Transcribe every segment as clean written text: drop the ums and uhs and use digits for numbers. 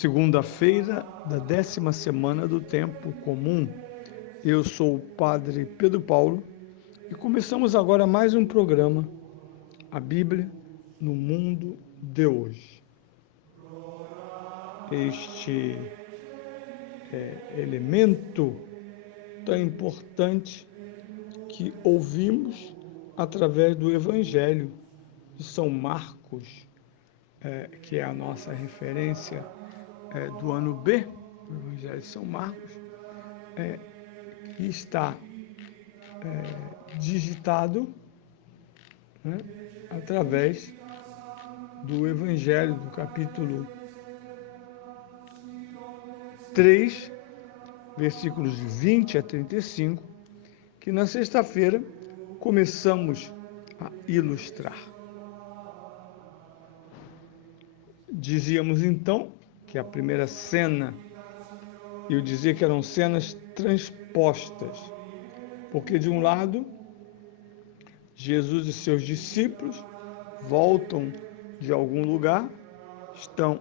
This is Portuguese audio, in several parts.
Segunda-feira da 10ª semana do Tempo Comum. Eu sou o Padre Pedro Paulo e começamos agora mais um programa, a Bíblia no Mundo de Hoje. Este elemento tão importante que ouvimos através do Evangelho de São Marcos, que é a nossa referência do ano B, o Evangelho de São Marcos, que está digitado, né, através do Evangelho, do capítulo 3, versículos 20 a 35, que na sexta-feira começamos a ilustrar. Dizíamos então que a primeira cena, eu dizia que eram cenas transpostas, porque de um lado, Jesus e seus discípulos voltam de algum lugar, estão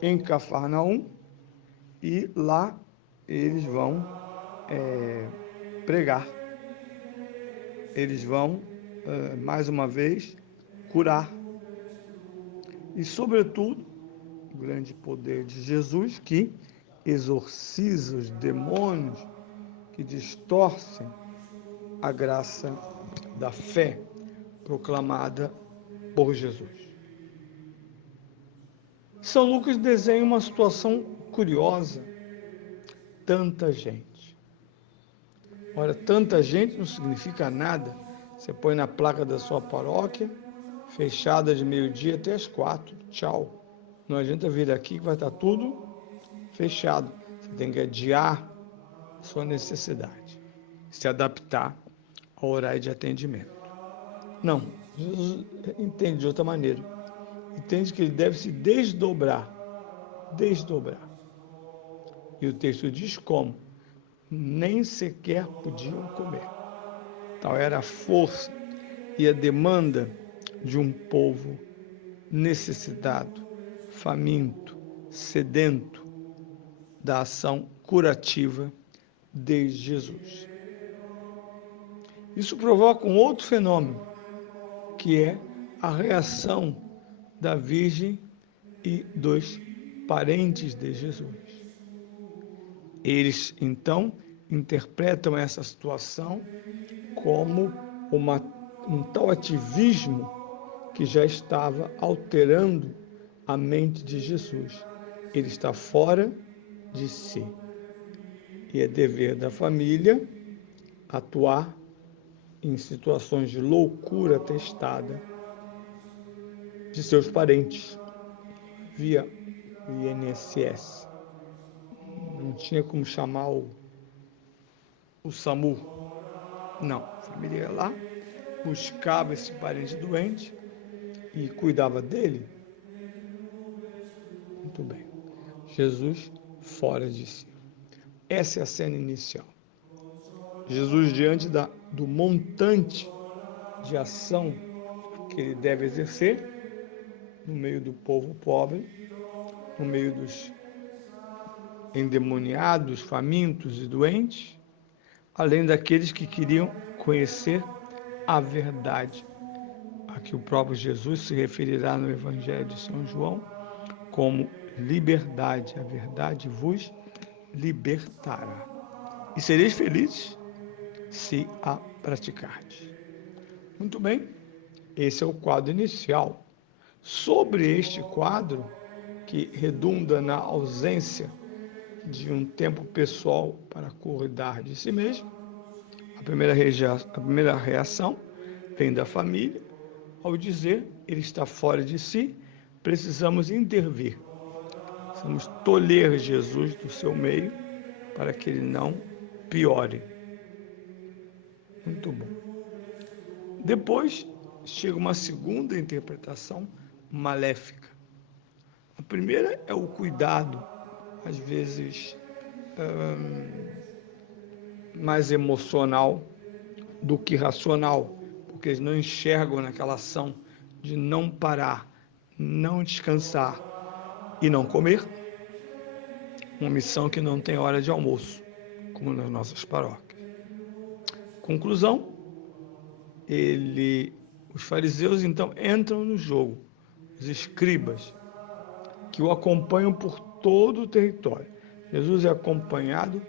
em Cafarnaum e lá eles vão pregar. Eles vão, mais uma vez, curar. E, sobretudo, o grande poder de Jesus que exorciza os demônios, que distorcem a graça da fé proclamada por Jesus. São Lucas desenha uma situação curiosa. Tanta gente. Ora, tanta gente não significa nada. Você põe na placa da sua paróquia, fechada de meio-dia até as 4. Tchau. Não adianta vir aqui que vai estar tudo fechado. Você tem que adiar a sua necessidade, se adaptar ao horário de atendimento. Não, Jesus entende de outra maneira. Entende que ele deve se desdobrar. Desdobrar. E o texto diz como? Nem sequer podiam comer. Tal era a força e a demanda de um povo necessitado, faminto, sedento da ação curativa de Jesus. Isso provoca um outro fenômeno, que é a reação da Virgem e dos parentes de Jesus. Eles, então, interpretam essa situação como um tal ativismo que já estava alterando a mente de Jesus. Ele está fora de si. E é dever da família atuar em situações de loucura testada de seus parentes, via o INSS. Não tinha como chamar o SAMU. Não, a família ia lá, buscava esse parente doente e cuidava dele. Muito bem. Jesus fora de si. Essa é a cena inicial. Jesus diante do montante de ação que ele deve exercer no meio do povo pobre, no meio dos endemoniados, famintos e doentes, além daqueles que queriam conhecer a verdade, a que o próprio Jesus se referirá no Evangelho de São João como liberdade. A verdade vos libertará. E sereis felizes se a praticardes. Muito bem, esse é o quadro inicial. Sobre este quadro, que redunda na ausência de um tempo pessoal para cuidar de si mesmo, a primeira reação vem da família. Ao dizer ele está fora de si, precisamos intervir. Precisamos tolher Jesus do seu meio para que ele não piore. Muito bom. Depois chega uma segunda interpretação maléfica. A primeira é o cuidado, às vezes mais emocional do que racional, porque eles não enxergam naquela ação de não parar, não descansar e não comer, uma missão que não tem hora de almoço, como nas nossas paróquias. Conclusão, os fariseus então entram no jogo, os escribas, que o acompanham por todo o território. Jesus é acompanhado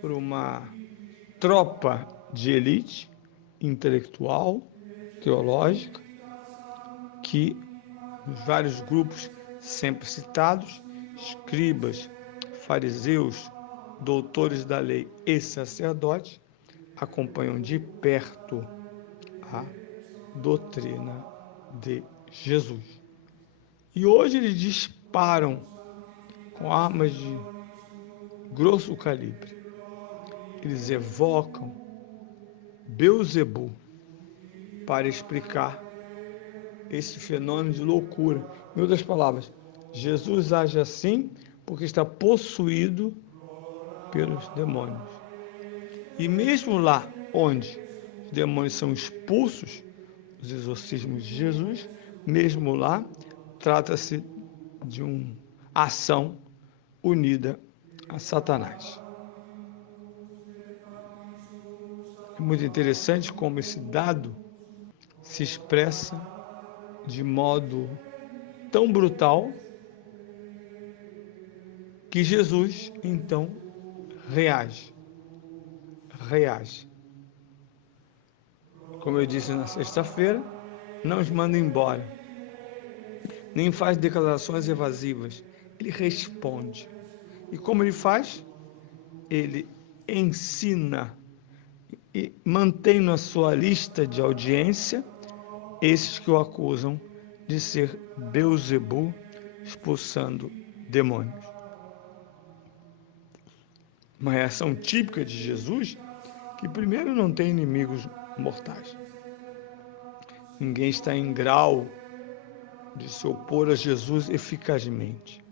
por uma tropa de elite intelectual, teológica, que nos vários grupos sempre citados, escribas, fariseus, doutores da lei e sacerdotes, acompanham de perto a doutrina de Jesus. E hoje eles disparam com armas de grosso calibre. Eles evocam Beelzebul para explicar esse fenômeno de loucura. Em outras palavras, Jesus age assim porque está possuído pelos demônios. E mesmo lá onde os demônios são expulsos, os exorcismos de Jesus, mesmo lá, trata-se de uma ação unida a Satanás. É muito interessante como esse dado se expressa de modo tão brutal que Jesus, então, reage. Como eu disse na sexta-feira, não os manda embora, nem faz declarações evasivas. Ele responde. E como ele faz? Ele ensina e mantém na sua lista de audiência esses que o acusam de ser Beelzebul expulsando demônios. Uma reação típica de Jesus, que primeiro não tem inimigos mortais. Ninguém está em grau de se opor a Jesus eficazmente.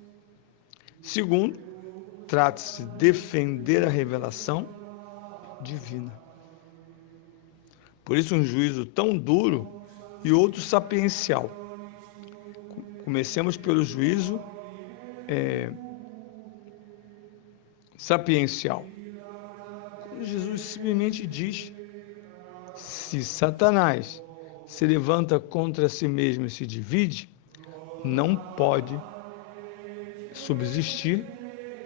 Segundo, trata-se de defender a revelação divina. Por isso, um juízo tão duro e outro sapiencial. Comecemos pelo juízo sapiencial. Quando Jesus simplesmente diz: se Satanás se levanta contra si mesmo e se divide, não pode subsistir,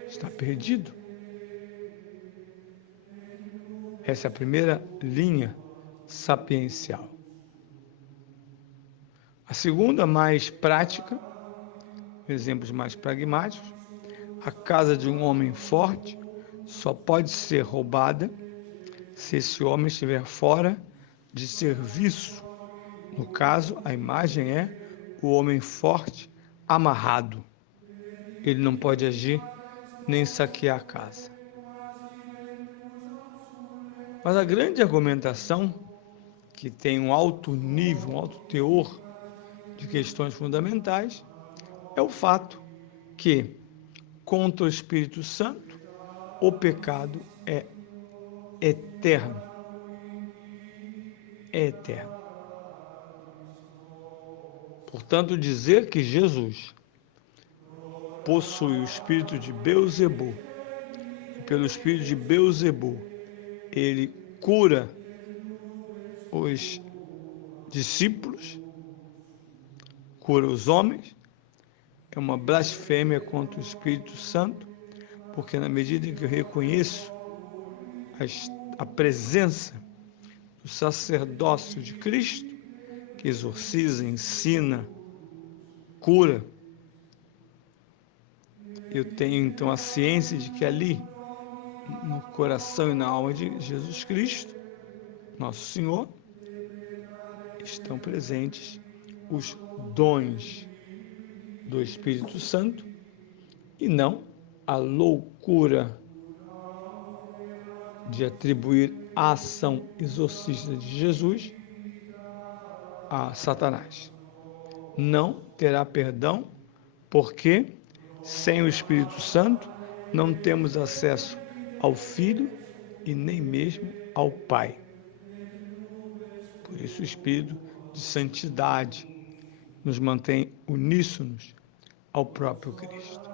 está perdido. Essa é a primeira linha sapiencial. A segunda, mais prática, exemplos mais pragmáticos: a casa de um homem forte só pode ser roubada se esse homem estiver fora de serviço. No caso, a imagem é o homem forte amarrado. Ele não pode agir nem saquear a casa. Mas a grande argumentação, que tem um alto nível, um alto teor de questões fundamentais, é o fato que, contra o Espírito Santo, o pecado é eterno. É eterno. Portanto, dizer que Jesus possui o espírito de Beelzebul, e pelo espírito de Beelzebul ele cura os discípulos, cura os homens, é uma blasfêmia contra o Espírito Santo, porque na medida em que eu reconheço a presença do sacerdócio de Cristo, que exorciza, ensina, cura, eu tenho então a ciência de que ali, no coração e na alma de Jesus Cristo, nosso Senhor, estão presentes os dons do Espírito Santo e não a loucura de atribuir a ação exorcista de Jesus a Satanás. Não terá perdão, porque sem o Espírito Santo não temos acesso ao Filho e nem mesmo ao Pai. Por isso o Espírito de santidade nos mantém uníssonos ao próprio Cristo.